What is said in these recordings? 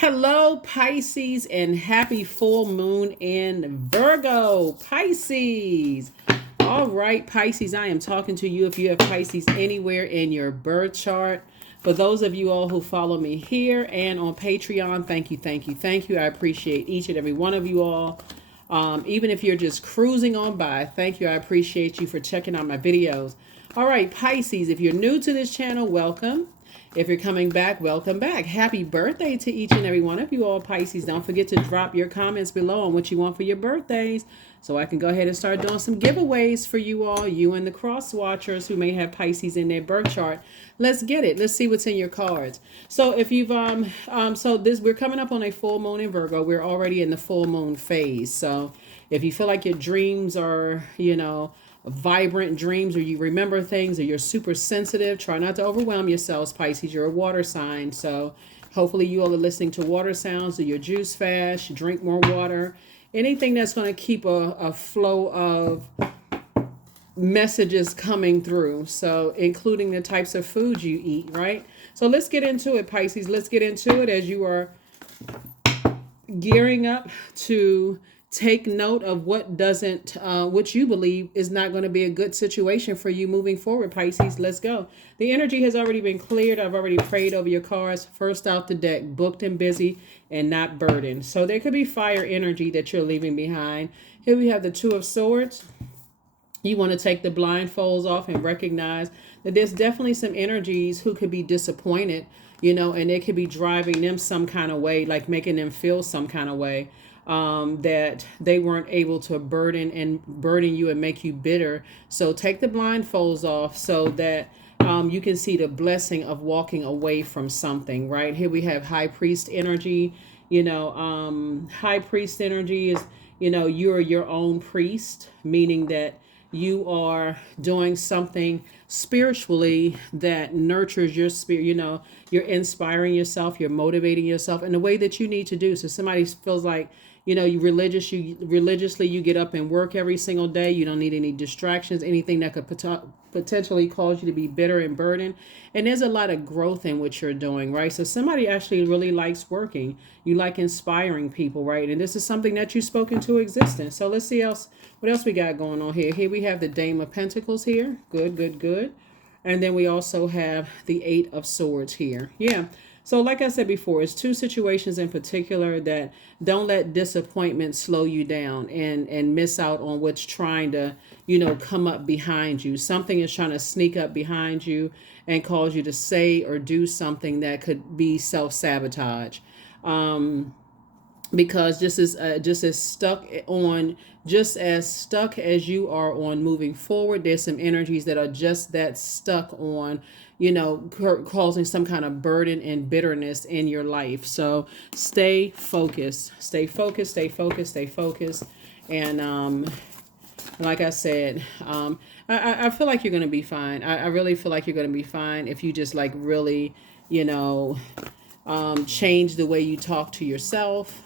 Hello, Pisces, and happy full moon in Virgo, Pisces. All right, Pisces, I am talking to you if you have Pisces anywhere in your birth chart. For those of you all who follow me here and on Patreon, thank you, thank you, thank you. I appreciate each and every one of you all. Even if you're just cruising on by, thank you. I appreciate you for checking out my videos. All right, Pisces, if you're new to this channel, welcome. If you're coming back, welcome back. Happy birthday to each and every one of you all, Pisces. Don't forget to drop your comments below on what you want for your birthdays so I can go ahead and start doing some giveaways for you all, you and the cross watchers who may have Pisces in their birth chart. Let's get it. Let's see what's in your cards. So if you've we're coming up on a full moon in Virgo. We're already in the full moon phase. So if you feel like your dreams are, vibrant dreams, or you remember things, or you're super sensitive, try not to overwhelm yourselves, Pisces. You're a water sign, so hopefully you all are listening to water sounds, or your juice fast, drink more water, anything that's going to keep a flow of messages coming through, so including the types of foods you eat, right? So let's get into it, Pisces. Let's get into it as you are gearing up to take note of what you believe is not going to be a good situation for you moving forward, Pisces. Let's go. The energy has already been cleared. I've already prayed over your cards. First out the deck, booked and busy and not burdened. So there could be fire energy that you're leaving behind. Here we have the Two of Swords. You want to take the blindfolds off and recognize that there's definitely some energies who could be disappointed, and it could be driving them some kind of way, like making them feel some kind of way, that they weren't able to burden you and make you bitter. So take the blindfolds off so that you can see the blessing of walking away from something, right? Here we have High Priest energy. High Priest energy is, you're your own priest, meaning that you are doing something spiritually that nurtures your spirit. You're inspiring yourself, you're motivating yourself in the way that you need to do. So somebody feels like, you religiously you get up and work every single day. You don't need any distractions, anything that could potentially cause you to be bitter and burdened. And there's a lot of growth in what you're doing, right? So somebody actually really likes working. You like inspiring people, right? And this is something that you spoke into existence. So let's see what else we got going on here. Here we have the Dame of Pentacles here. Good, good, good. And then we also have the Eight of Swords here. Yeah. So like I said before, it's two situations in particular that don't let disappointment slow you down and miss out on what's trying to, come up behind you. Something is trying to sneak up behind you and cause you to say or do something that could be self-sabotage. Because just as stuck as you are on moving forward, there's some energies that are just that stuck on, causing some kind of burden and bitterness in your life. So stay focused, stay focused, stay focused, stay focused. And like I said, I feel like you're going to be fine. I really feel like you're going to be fine if you just really, change the way you talk to yourself,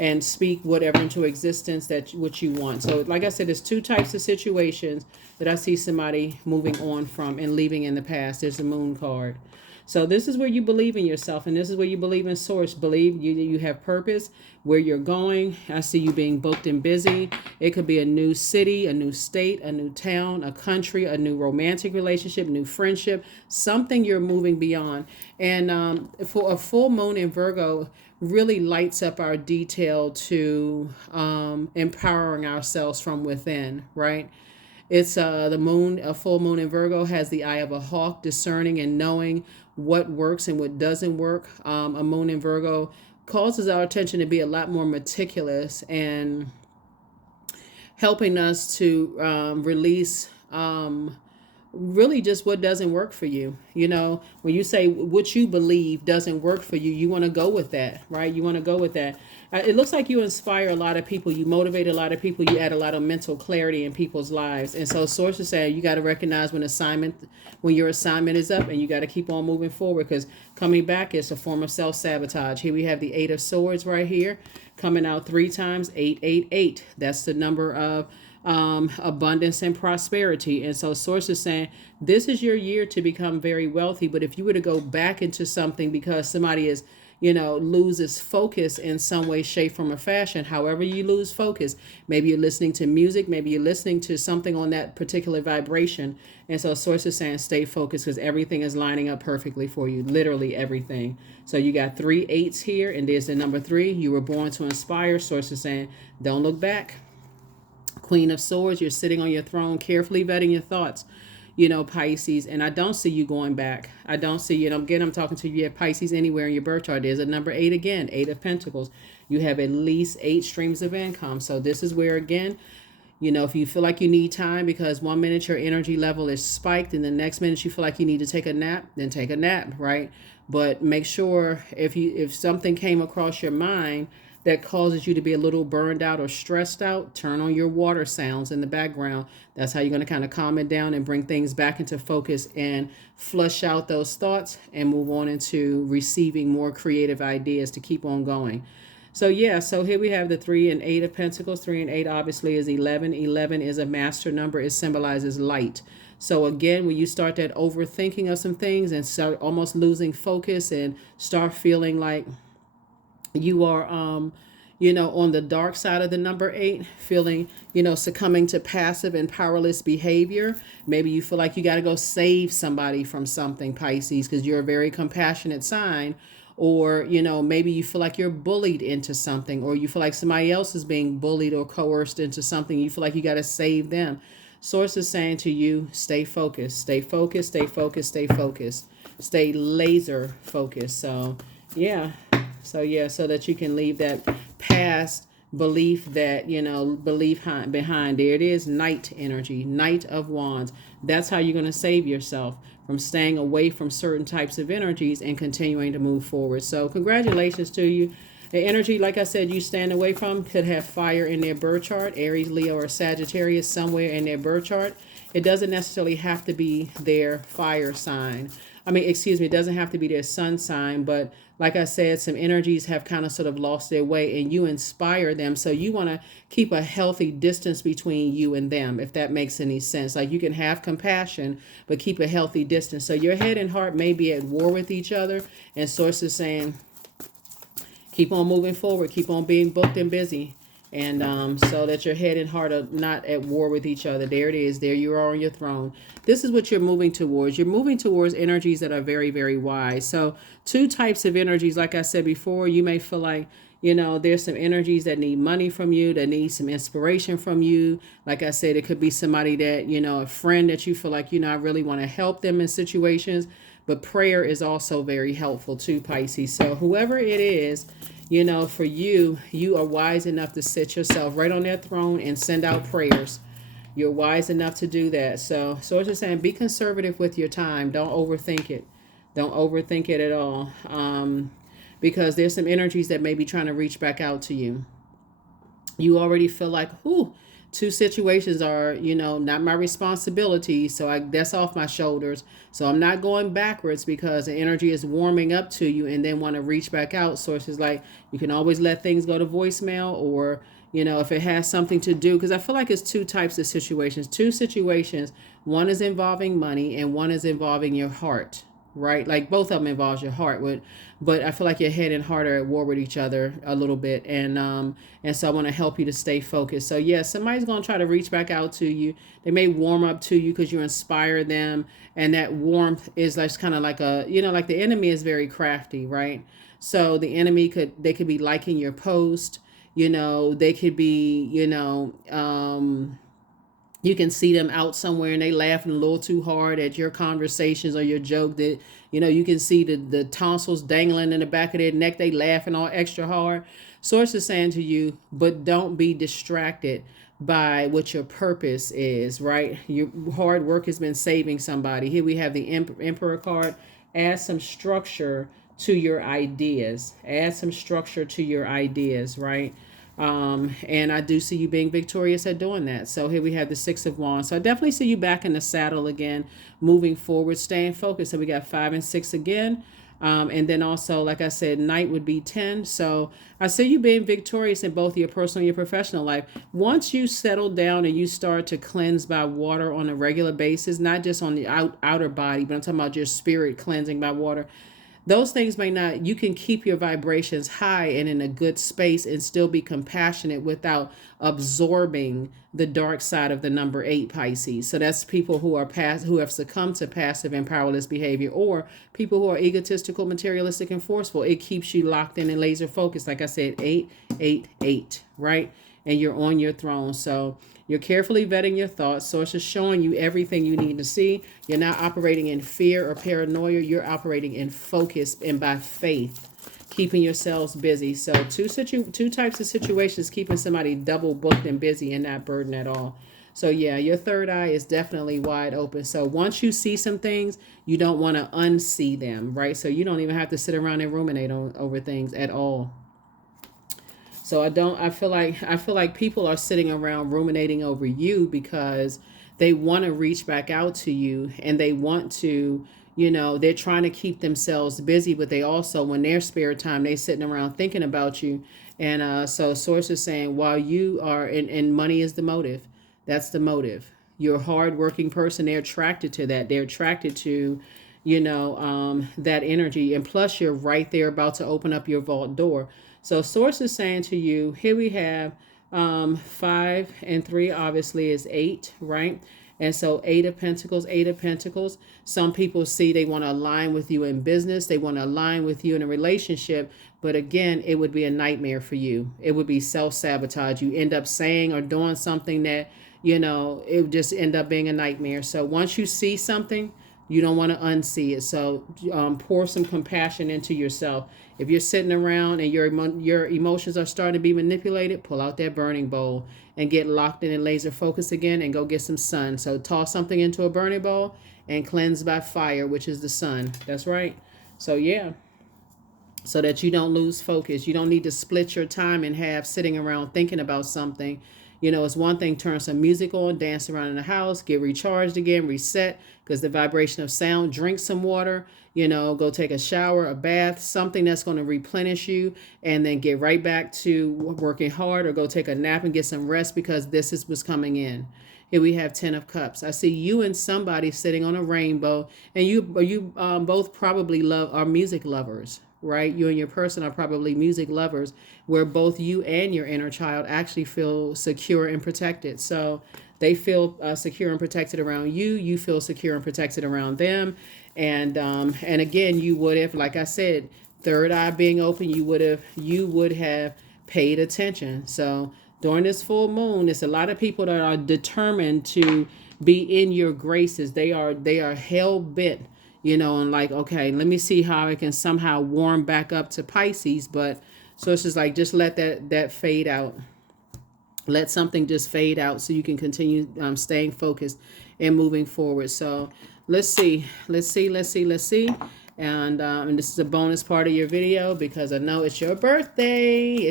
and speak whatever into existence what you want. So like I said, there's two types of situations that I see somebody moving on from and leaving in the past. There's the Moon card. So this is where you believe in yourself, and this is where you believe in source. Believe you have purpose, where you're going. I see you being booked and busy. It could be a new city, a new state, a new town, a country, a new romantic relationship, new friendship, something you're moving beyond. And for a full moon in Virgo really lights up our detail to empowering ourselves from within, right? It's the moon, a full moon in Virgo has the eye of a hawk, discerning and knowing what works and what doesn't work. A moon in Virgo causes our attention to be a lot more meticulous and helping us to release really just what doesn't work for you. When you say what you believe doesn't work for you, you want to go with that, right? You want to go with that. It looks like you inspire a lot of people. You motivate a lot of people. You add a lot of mental clarity in people's lives. And so sources say you got to recognize when your assignment is up, and you got to keep on moving forward, because coming back is a form of self-sabotage. Here we have the Eight of Swords right here coming out 3 times, 888. That's the number of abundance and prosperity. And so sources saying this is your year to become very wealthy. But if you were to go back into something because somebody is loses focus in some way, shape, form, or fashion. However you lose focus, maybe you're listening to music, maybe you're listening to something on that particular vibration. And so source is saying stay focused because everything is lining up perfectly for you, literally everything. So you got 3 8s here, and there's the number 3. You were born to inspire. Source is saying don't look back. Queen of Swords, you're sitting on your throne, carefully vetting your thoughts, Pisces. And I don't see you going back. I don't see you. And again, I'm talking to you at Pisces anywhere in your birth chart. There's a number 8 again, 8 of Pentacles. You have at least 8 streams of income. So this is where, again, if you feel like you need time because 1 minute your energy level is spiked and the next minute you feel like you need to take a nap, then take a nap, right? But make sure if something came across your mind that causes you to be a little burned out or stressed out, turn on your water sounds in the background. That's how you're going to kind of calm it down and bring things back into focus and flush out those thoughts and move on into receiving more creative ideas to keep on going. So yeah, so here we have the 3 and 8 of Pentacles. 3 and 8 obviously is 11. 11 is a master number. It symbolizes light. So again, when you start that overthinking of some things and start almost losing focus and start feeling like you are on the dark side of the number 8, feeling succumbing to passive and powerless behavior. Maybe you feel like you got to go save somebody from something, Pisces, because you're a very compassionate sign. Or maybe you feel like you're bullied into something, or you feel like somebody else is being bullied or coerced into something. You feel like you got to save them. Source is saying to you, stay focused, stay focused, stay focused, stay focused, stay laser focused. So yeah, so that you can leave that past belief that, belief behind. There it is, Knight energy, Knight of Wands. That's how you're going to save yourself from staying away from certain types of energies and continuing to move forward. So congratulations to you. The energy, like I said, you stand away from could have fire in their birth chart, Aries, Leo, or Sagittarius somewhere in their birth chart. It doesn't necessarily have to be their fire sign. It doesn't have to be their sun sign, but like I said, some energies have kind of sort of lost their way and you inspire them. So you want to keep a healthy distance between you and them, if that makes any sense. Like you can have compassion, but keep a healthy distance. So your head and heart may be at war with each other, and Source is saying, keep on moving forward, keep on being booked and busy. And so that your head and heart are not at war with each other. There it is. There you are on your throne. This is what you're moving towards. You're moving towards energies that are very, very wise. So 2 types of energies, like I said before, you may feel like, there's some energies that need money from you, that need some inspiration from you. Like I said, it could be somebody that, a friend that you feel like, I really want to help them in situations. But prayer is also very helpful too, Pisces. So whoever it is, for you, you are wise enough to sit yourself right on that throne and send out prayers. You're wise enough to do that. So it's just saying, be conservative with your time. Don't overthink it. Don't overthink it at all. Because there's some energies that may be trying to reach back out to you. You already feel like, 2 situations are, not my responsibility. So that's off my shoulders. So I'm not going backwards because the energy is warming up to you and then want to reach back out. Sources like you can always let things go to voicemail, or, if it has something to do, because I feel like it's 2 types of situations, 2 situations. One is involving money and one is involving your heart. Right? Like both of them involves your heart, but I feel like your head and heart are at war with each other a little bit. And so I want to help you to stay focused. So yeah, somebody's going to try to reach back out to you. They may warm up to you because you inspire them. And that warmth is like kind of like like the enemy is very crafty, right? So the enemy could be liking your post, they could be, you can see them out somewhere and they laughing a little too hard at your conversations or your joke that, you can see the tonsils dangling in the back of their neck. They laughing all extra hard. Source is saying to you, but don't be distracted by what your purpose is, right? Your hard work has been saving somebody. Here we have the Emperor card. Add some structure to your ideas. Add some structure to your ideas, right? And I do see you being victorious at doing that. So here we have the 6 of Wands. So I definitely see you back in the saddle again, moving forward, staying focused. So we got 5 and 6 again. And then also, like I said, Knight would be 10. So I see you being victorious in both your personal and your professional life. Once you settle down and you start to cleanse by water on a regular basis, not just on the outer body, but I'm talking about your spirit cleansing by water, those things may not, you can keep your vibrations high and in a good space and still be compassionate without absorbing the dark side of the number 8 Pisces. So that's people who are who have succumbed to passive and powerless behavior, or people who are egotistical, materialistic, and forceful. It keeps you locked in and laser focused. Like I said, 888, right? And you're on your throne. So you're carefully vetting your thoughts. Source is showing you everything you need to see. You're not operating in fear or paranoia. You're operating in focus and by faith, keeping yourselves busy. So two types of situations, keeping somebody double booked and busy and not burdened at all. So yeah, your third eye is definitely wide open. So once you see some things, you don't want to unsee them, right? So you don't even have to sit around and ruminate over things at all. So I feel like people are sitting around ruminating over you because they want to reach back out to you, and they want to, they're trying to keep themselves busy, but they also, when their spare time, they sitting around thinking about you. And so source is saying, while you are, and money is the motive. That's the motive. You're a hardworking person. They're attracted to that. They're attracted to, that energy. And plus you're right there about to open up your vault door. So source is saying to you, here we have 5 and 3 obviously is 8, right? And so 8 of Pentacles. Some people see they want to align with you in business. They want to align with you in a relationship. But again, it would be a nightmare for you. It would be self-sabotage. You end up saying or doing something that, it would just end up being a nightmare. So once you see something, you don't want to unsee it. So pour some compassion into yourself. If you're sitting around and your emotions are starting to be manipulated, pull out that burning bowl and get locked in and laser focus again and go get some sun. So toss something into a burning bowl and cleanse by fire, which is the sun. That's right. So yeah, so that you don't lose focus. You don't need to split your time in half sitting around thinking about something. It's one thing, turn some music on, dance around in the house, get recharged again, reset, because the vibration of sound, drink some water, go take a shower, a bath, something that's going to replenish you, and then get right back to working hard, or go take a nap and get some rest, because this is what's coming in. Here we have 10 of Cups. I see you and somebody sitting on a rainbow, and you both probably are music lovers, right? You and your person are probably music lovers, where both you and your inner child actually feel secure and protected. So they feel secure and protected around you. You feel secure and protected around them. And again, you would have, like I said, third eye being open, you would have paid attention. So during this full moon, it's a lot of people that are determined to be in your graces. They are hell bent, and like, okay, let me see how I can somehow warm back up to Pisces. But so it's just like, just let that fade out. Let something just fade out so you can continue staying focused and moving forward. So let's see. And this is a bonus part of your video because I know it's your birthday.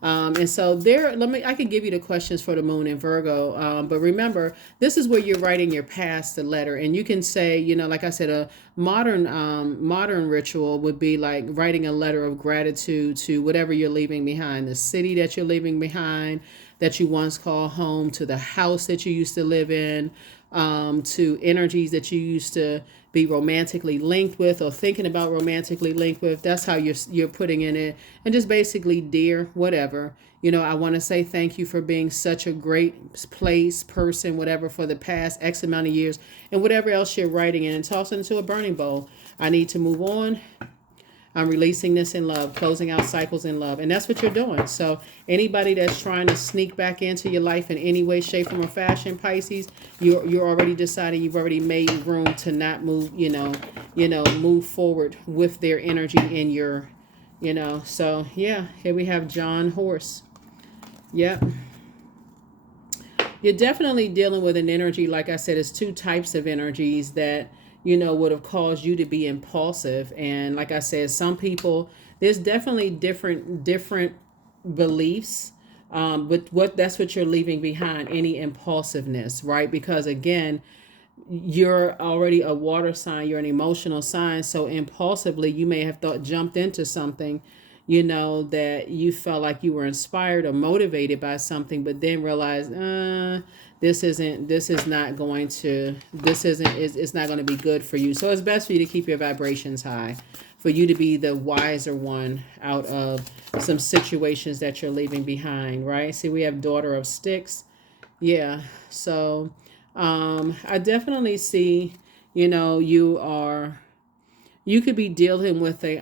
And so I can give you the questions for the moon in Virgo. But remember, this is where you're writing your past the letter. And you can say, like I said, a modern ritual would be like writing a letter of gratitude to whatever you're leaving behind, the city that you're leaving behind, that you once called home, to the house that you used to live in, to energies that you used to be romantically linked with or thinking about romantically linked with. That's how you're putting in it. And just basically, dear whatever, I want to say thank you for being such a great person, whatever, for the past X amount of years, and whatever else you're writing in, and toss it into a burning bowl. I need to move on. I'm releasing this in love, closing out cycles in love. And that's what you're doing. So anybody that's trying to sneak back into your life in any way, shape, form, or fashion, Pisces, you're already deciding, you've already made room to not move, move forward with their energy in your, So yeah, here we have John Horse. Yep. You're definitely dealing with an energy, like I said, it's two types of energies that would have caused you to be impulsive. And like I said, some people, there's definitely different beliefs, but that's what you're leaving behind, any impulsiveness, right? Because again, you're already a water sign, you're an emotional sign. So impulsively, you may have jumped into something, that you felt like you were inspired or motivated by something, but then realized, this is not going to, this isn't, it's not going to be good for you. So it's best for you to keep your vibrations high, for you to be the wiser one out of some situations that you're leaving behind, right? See, we have Daughter of Sticks. Yeah. So I definitely see, you could be dealing with a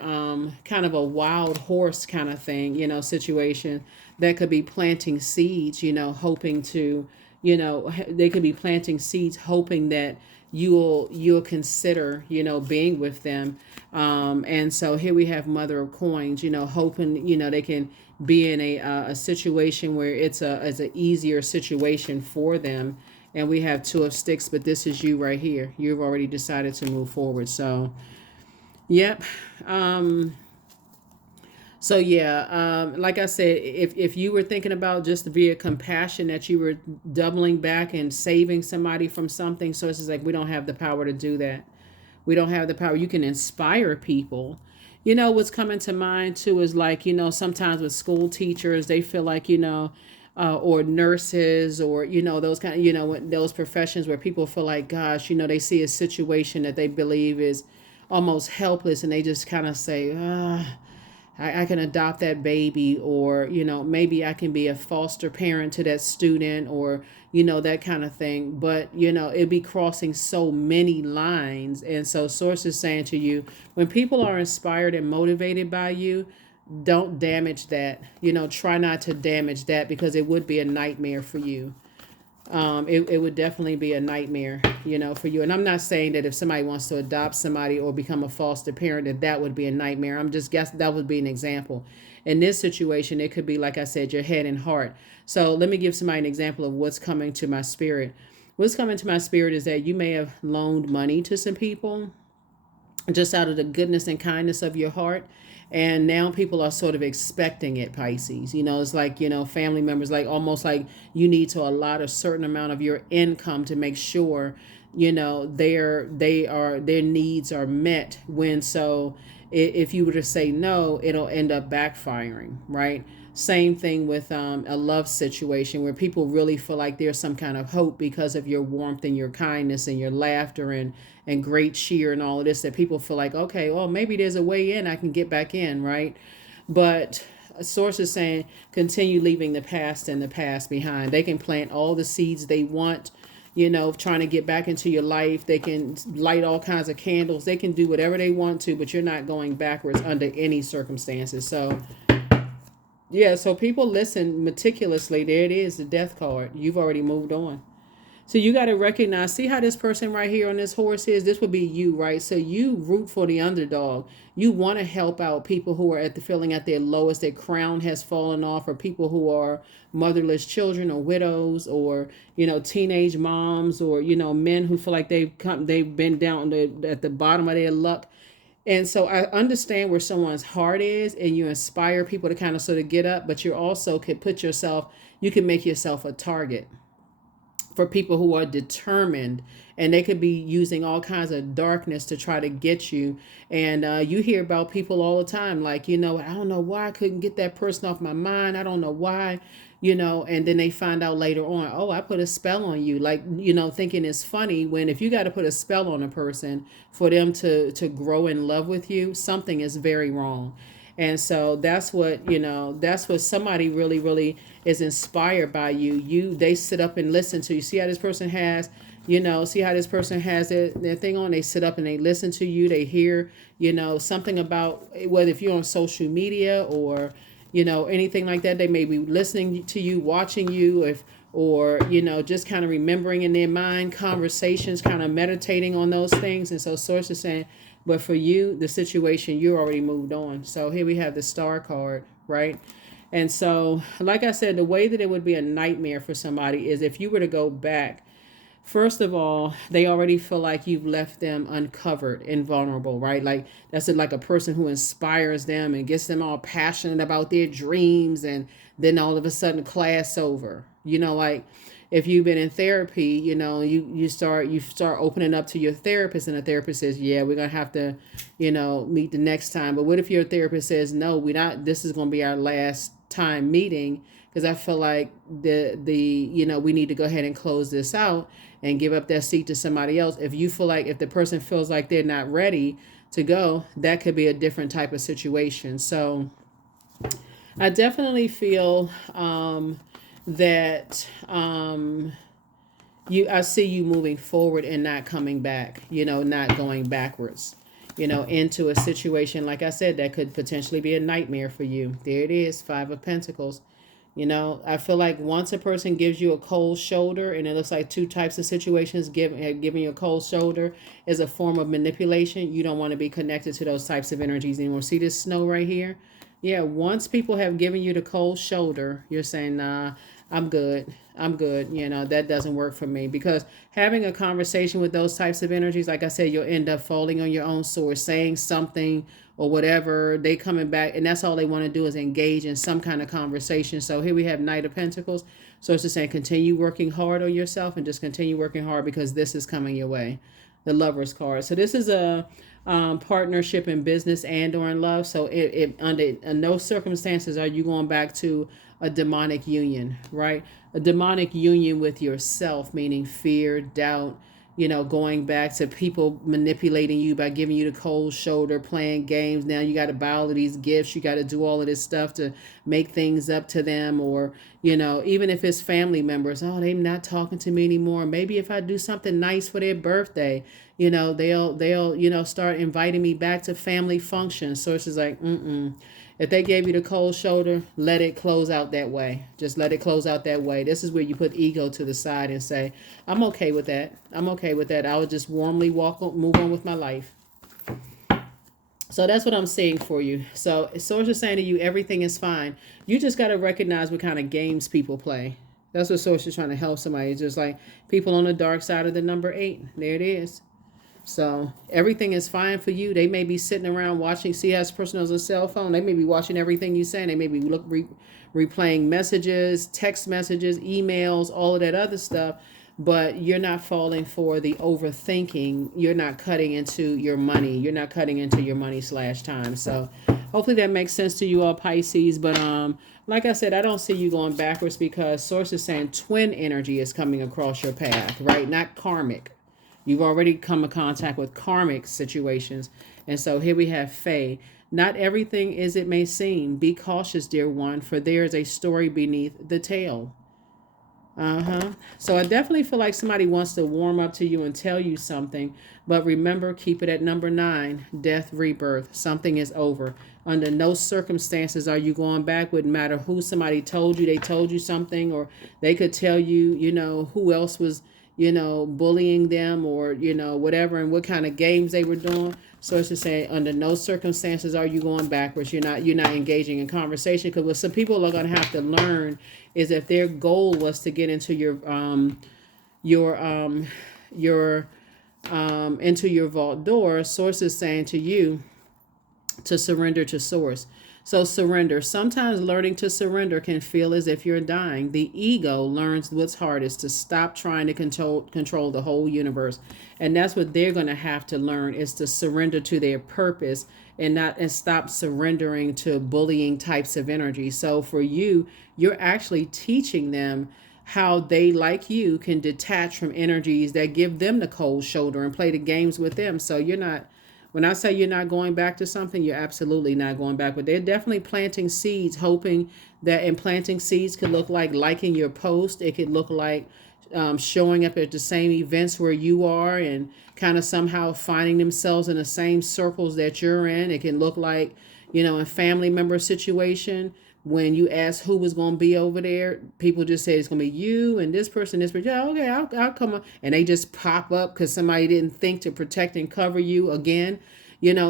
kind of a wild horse kind of thing, situation that could be planting seeds, hoping to, they could be planting seeds hoping that you'll consider, being with them. And so here we have Mother of Coins, hoping, they can be in a situation where it's a easier situation for them. And we have Two of Sticks, but this is you right here. You've already decided to move forward. So, yep. So yeah, like I said, if you were thinking about just via compassion that you were doubling back and saving somebody from something, so it's just like we don't have the power to do that. We don't have the power. You can inspire people. What's coming to mind too is like, sometimes with school teachers, they feel like, or nurses or, those kind of, those professions where people feel like, gosh, they see a situation that they believe is almost helpless and they just kind of say, I can adopt that baby, or, maybe I can be a foster parent to that student, or, that kind of thing. But, it'd be crossing so many lines. And so Source is saying to you, when people are inspired and motivated by you, don't damage that. Try not to damage that, because it would be a nightmare for you. It would definitely be a nightmare, for you. And I'm not saying that if somebody wants to adopt somebody or become a foster parent, that would be a nightmare. I'm just guessing that would be an example. In this situation, it could be, like I said, your head and heart. So let me give somebody an example of what's coming to my spirit. What's coming to my spirit is that you may have loaned money to some people just out of the goodness and kindness of your heart. And now people are sort of expecting it, Pisces. It's like, family members, like almost like you need to allot a certain amount of your income to make sure, their needs are met. When so if you were to say no, it'll end up backfiring, right? Same thing with a love situation where people really feel like there's some kind of hope because of your warmth and your kindness and your laughter and great cheer and all of this, that people feel like, okay, well, maybe there's a way in, I can get back in, right? But a Source is saying continue leaving the past and the past behind. They can plant all the seeds they want, trying to get back into your life. They can light all kinds of candles. They can do whatever they want to, but you're not going backwards under any circumstances. So yeah, so people listen meticulously. There it is, the Death card. You've already moved on. So you got to recognize, see how this person right here on this horse is? This would be you, right? So you root for the underdog. You want to help out people who are feeling at their lowest, their crown has fallen off, or people who are motherless children or widows, or, teenage moms, or, men who feel like they've been down at the bottom of their luck. And so I understand where someone's heart is, and you inspire people to kind of sort of get up, but you also could you can make yourself a target for people who are determined, and they could be using all kinds of darkness to try to get you. And you hear about people all the time, like, I don't know why I couldn't get that person off my mind. I don't know why, and then they find out later on, oh, I put a spell on you. Like, thinking it's funny when if you got to put a spell on a person for them to grow in love with you, something is very wrong. And so that's what somebody really, really is inspired by you. They sit up and listen to you. See how this person has, see how this person has their thing on. They sit up and they listen to you. They hear, something about, whether if you're on social media or, anything like that, they may be listening to you, watching you, or just kind of remembering in their mind conversations, kind of meditating on those things. And so Source is saying, but for you, the situation, you're already moved on. So here we have the Star card, right? And so, like I said, the way that it would be a nightmare for somebody is if you were to go back. First of all, they already feel like you've left them uncovered and vulnerable, right? Like that's like a person who inspires them and gets them all passionate about their dreams, and then all of a sudden class over. Like if you've been in therapy, you start opening up to your therapist, and the therapist says, yeah, we're gonna have to, meet the next time. But what if your therapist says, no, we're not, this is gonna be our last time meeting, because I feel like we need to go ahead and close this out and give up that seat to somebody else. If you feel like, if the person feels like they're not ready to go, that could be a different type of situation. So I definitely feel that I see you moving forward and not coming back, not going backwards, into a situation, like I said, that could potentially be a nightmare for you. There it is, Five of Pentacles. I feel like once a person gives you a cold shoulder, and it looks like two types of situations, giving you a cold shoulder is a form of manipulation. You don't want to be connected to those types of energies anymore. See this snow right here? Yeah, once people have given you the cold shoulder, you're saying, nah, I'm good. I'm good. That doesn't work for me, because having a conversation with those types of energies, like I said, you'll end up falling on your own sword, saying something or whatever. They coming back, and that's all they want to do is engage in some kind of conversation. So here we have Knight of Pentacles. So it's just saying, continue working hard on yourself, and just continue working hard, because this is coming your way. The Lover's card. So this is a partnership in business and or in love. So it under no circumstances are you going back to a demonic union, right? A demonic union with yourself, meaning fear, doubt, going back to people manipulating you by giving you the cold shoulder, playing games. Now you got to buy all of these gifts. You got to do all of this stuff to make things up to them. Or, even if it's family members, oh, they're not talking to me anymore. Maybe if I do something nice for their birthday, they'll start inviting me back to family functions. So it's just like, If they gave you the cold shoulder, let it close out that way. Just let it close out that way. This is where you put ego to the side and say, I'm okay with that. I'm okay with that. I would just warmly move on with my life. So that's what I'm seeing for you. So Source is saying to you, everything is fine. You just got to recognize what kind of games people play. That's what Source is trying to help somebody. It's just like people on the dark side of the number 8. There it is. So everything is fine for you. They may be sitting around watching, see how this person has a cell phone. They may be watching everything you say. They may be replaying messages, text messages, emails, all of that other stuff. But you're not falling for the overthinking. You're not cutting into your money. You're not cutting into your money/time. So hopefully that makes sense to you all, Pisces. But like I said, I don't see you going backwards, because Source is saying twin energy is coming across your path, right? Not karmic. You've already come in contact with karmic situations. And so here we have Fae. Not everything is it may seem. Be cautious, dear one, for there is a story beneath the tale. So I definitely feel like somebody wants to warm up to you and tell you something. But remember, keep it at number 9, death, rebirth. Something is over. Under no circumstances are you going back. Wouldn't matter who somebody told you. They told you something, or they could tell you, who else was bullying them, or, whatever, and what kind of games they were doing. So it's to say, under no circumstances are you going backwards. You're not engaging in conversation, because what some people are going to have to learn is if their goal was to get into your into your vault door, Source is saying to you to surrender to Source. So surrender. Sometimes learning to surrender can feel as if you're dying. The ego learns what's hardest, to stop trying to control the whole universe. And that's what they're going to have to learn, is to surrender to their purpose and stop surrendering to bullying types of energy. So for you, you're actually teaching them how they, like you, can detach from energies that give them the cold shoulder and play the games with them. So you're not, when I say you're not going back to something, you're absolutely not going back. But they're definitely planting seeds, hoping that, and planting seeds could look like liking your post. It could look like showing up at the same events where you are, and kind of somehow finding themselves in the same circles that you're in. It can look like, a family member situation. When you ask who was going to be over there, people just say it's going to be you and this person, this person. Yeah, okay, I'll come up. And they just pop up because somebody didn't think to protect and cover you again.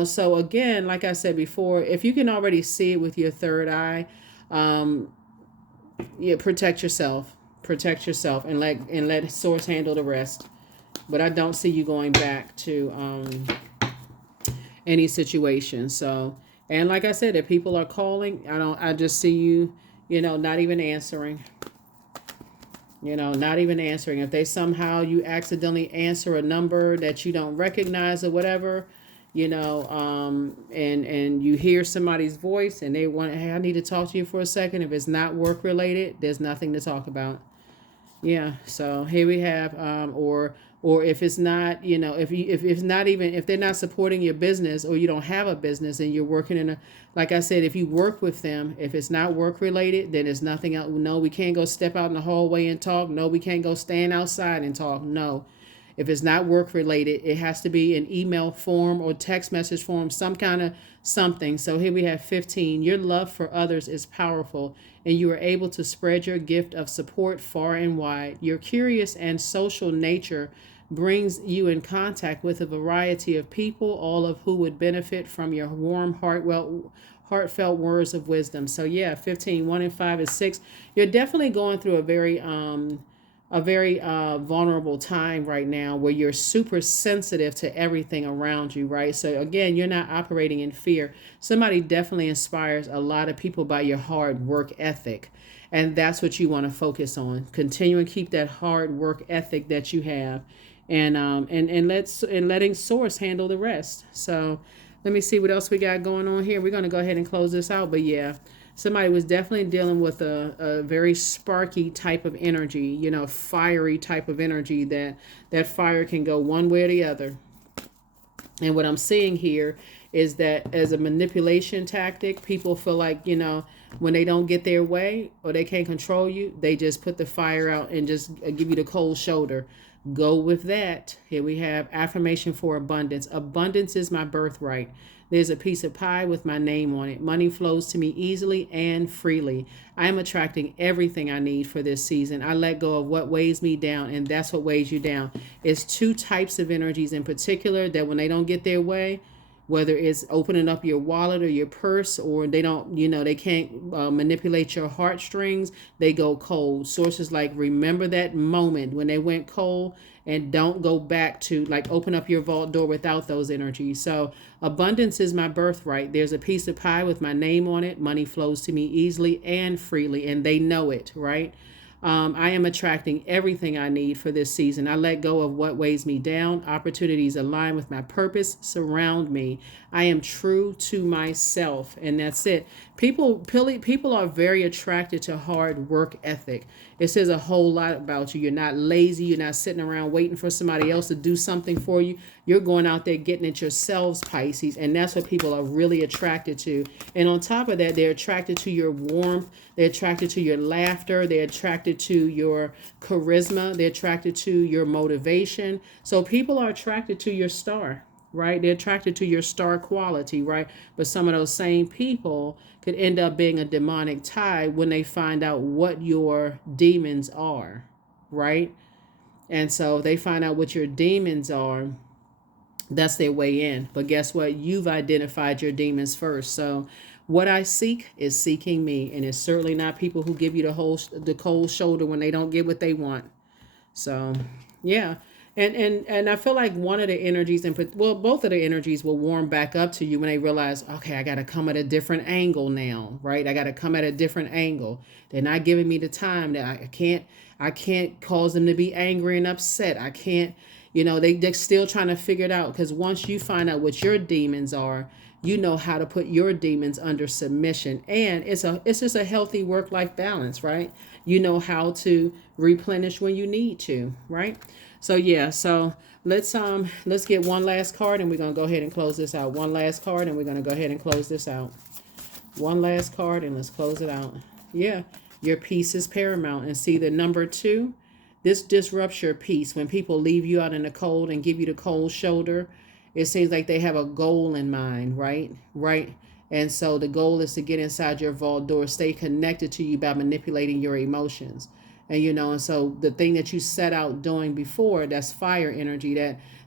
So again, like I said before, if you can already see it with your third eye, protect yourself. Protect yourself and let Source handle the rest. But I don't see you going back to any situation. So, and like I said, if people are calling, I just see you, not even answering. Not even answering. If they somehow, you accidentally answer a number that you don't recognize or whatever, and you hear somebody's voice and they want, hey, I need to talk to you for a second. If it's not work related, there's nothing to talk about. Yeah. So here we have, or if it's not, if it's not even, if they're not supporting your business, or you don't have a business and you're working in a, like I said, if you work with them, if it's not work related, then there's nothing else. No, we can't go step out in the hallway and talk. No, we can't go stand outside and talk. No. If it's not work related, it has to be in email form or text message form, some kind of something. So here we have 15. Your love for others is powerful, and you are able to spread your gift of support far and wide. Your curious and social nature brings you in contact with a variety of people, all of who would benefit from your warm, heartfelt words of wisdom. So yeah, 15, 1 and 5 is 6. You're definitely going through a very vulnerable time right now, where you're super sensitive to everything around you, right? So again, you're not operating in fear. Somebody definitely inspires a lot of people by your hard work ethic, and that's what you want to focus on. Continue and keep that hard work ethic that you have, and letting source handle the rest. So let me see what else we got going on here. We're going to go ahead and close this out, but yeah, somebody was definitely dealing with a very sparky type of energy, fiery type of energy, that fire can go one way or the other. And what I'm seeing here is that as a manipulation tactic, people feel like, when they don't get their way or they can't control you, they just put the fire out and just give you the cold shoulder. Go with that. Here we have affirmation for abundance. Abundance is my birthright. There's a piece of pie with my name on it. Money flows to me easily and freely. I am attracting everything I need for this season. I let go of what weighs me down, and that's what weighs you down. It's two types of energies in particular that when they don't get their way, whether it's opening up your wallet or your purse, or they don't, they can't manipulate your heartstrings, they go cold. Sources like, remember that moment when they went cold, and don't go back to, like, open up your vault door without those energies. So abundance is my birthright. There's a piece of pie with my name on it. Money flows to me easily and freely, and they know it, right? I am attracting everything I need for this season. I let go of what weighs me down. Opportunities align with my purpose surround me. I am true to myself, and that's it. People are very attracted to hard work ethic. It says a whole lot about you. You're not lazy. You're not sitting around waiting for somebody else to do something for you. You're going out there getting it yourselves, Pisces, and that's what people are really attracted to. And on top of that, they're attracted to your warmth. They're attracted to your laughter. They're attracted to your charisma. They're attracted to your motivation. So people are attracted to your star, right? They're attracted to your star quality, right? But some of those same people could end up being a demonic tie when they find out what your demons are, right? And so they find out what your demons are. That's their way in. But guess what? You've identified your demons first. So what I seek is seeking me, and it's certainly not people who give you the cold shoulder when they don't get what they want. So yeah. And I feel like one of the energies, both of the energies will warm back up to you when they realize, okay, I got to come at a different angle now, right? I got to come at a different angle. They're not giving me the time that I can't cause them to be angry and upset. I can't, they're still trying to figure it out, because once you find out what your demons are, you know how to put your demons under submission. And it's just a healthy work-life balance, right? You know how to replenish when you need to, right? So yeah, so let's get one last card, and we're gonna go ahead and close this out. One last card, and we're gonna go ahead and close this out. One last card, and let's close it out. Yeah, your peace is paramount. And see the number 2, this disrupts your peace. When people leave you out in the cold and give you the cold shoulder, it seems like they have a goal in mind, right? Right. And so the goal is to get inside your vault door, stay connected to you by manipulating your emotions. And and so the thing that you set out doing before, that's fire energy,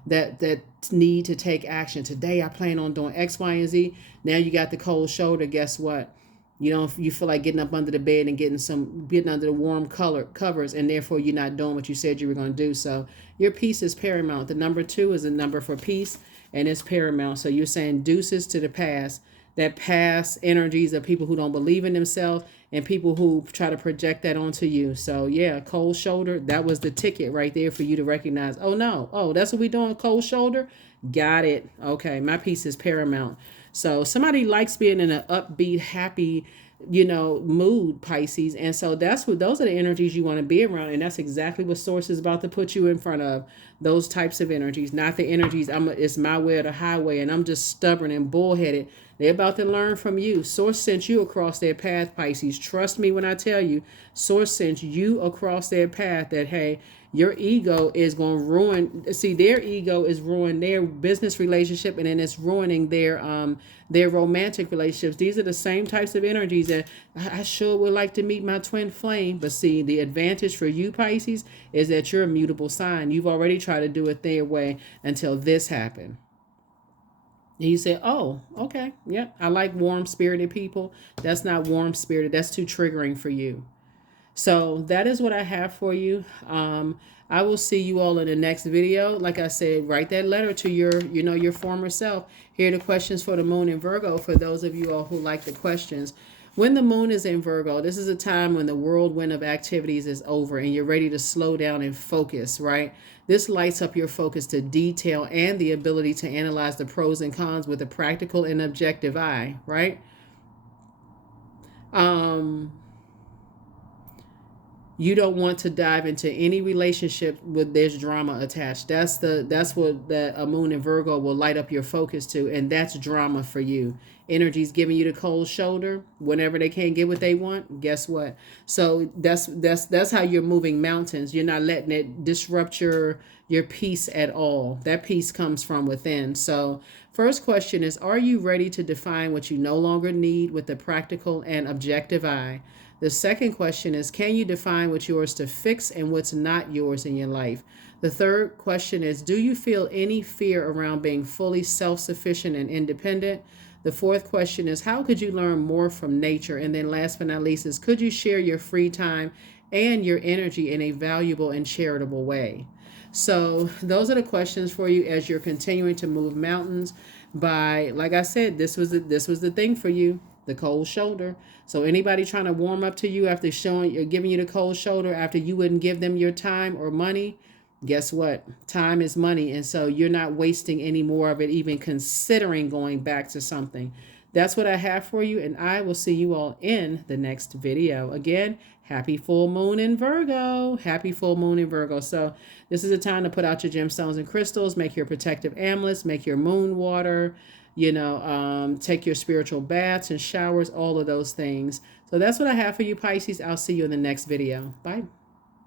that need to take action. Today I plan on doing X, Y, and Z. Now you got the cold shoulder. Guess what? You feel like getting up under the bed and getting under the warm covers, and therefore you're not doing what you said you were going to do. So your peace is paramount. The number 2 is a number for peace, and it's paramount. So you're saying deuces to the past. That past energies of people who don't believe in themselves and people who try to project that onto you. So yeah, cold shoulder, that was the ticket right there for you to recognize, oh no, oh, that's what we doing, cold shoulder. Got it. Okay, my peace is paramount. So somebody likes being in an upbeat, happy, mood, Pisces. And so those are the energies you want to be around. And that's exactly what Source is about to put you in front of. Those types of energies, not the energies, it's my way or the highway, and I'm just stubborn and bullheaded. They're about to learn from you. Source sent you across their path, Pisces. Trust me when I tell you, Source sent you across their path that, hey, your ego is going to ruin. See, their ego is ruining their business relationship, and then it's ruining their romantic relationships. These are the same types of energies that I sure would like to meet my twin flame. But see, the advantage for you, Pisces, is that you're a mutable sign. You've already tried to do it their way until this happened. And you say, oh, okay, yeah, I like warm spirited people. That's not warm spirited. That's too triggering for you. So that is what I have for you. I will see you all in the next video. Like I said, write that letter to your former self. Here are the questions for the moon in Virgo for those of you all who like the questions. When the moon is in Virgo, this is a time when the whirlwind of activities is over and you're ready to slow down and focus, right? This lights up your focus to detail and the ability to analyze the pros and cons with a practical and objective eye, right? You don't want to dive into any relationship with there's drama attached. That's what a moon in Virgo will light up your focus to, and that's drama for you. Energy's giving you the cold shoulder whenever they can't get what they want. Guess what? So that's how you're moving mountains. You're not letting it disrupt your peace at all. That peace comes from within. So first question is, are you ready to define what you no longer need with a practical and objective eye? The second question is, can you define what's yours to fix and what's not yours in your life? The third question is, do you feel any fear around being fully self-sufficient and independent? The fourth question is, how could you learn more from nature? And then last but not least is, could you share your free time and your energy in a valuable and charitable way? So those are the questions for you as you're continuing to move mountains. Like I said, this was the thing for you, the cold shoulder. So anybody trying to warm up to you after giving you the cold shoulder after you wouldn't give them your time or money, guess what? Time is money. And so you're not wasting any more of it, even considering going back to something. That's what I have for you. And I will see you all in the next video. Again, happy full moon in Virgo. Happy full moon in Virgo. So this is a time to put out your gemstones and crystals, make your protective amulets, make your moon water, take your spiritual baths and showers, all of those things. So that's what I have for you, Pisces. I'll see you in the next video. Bye.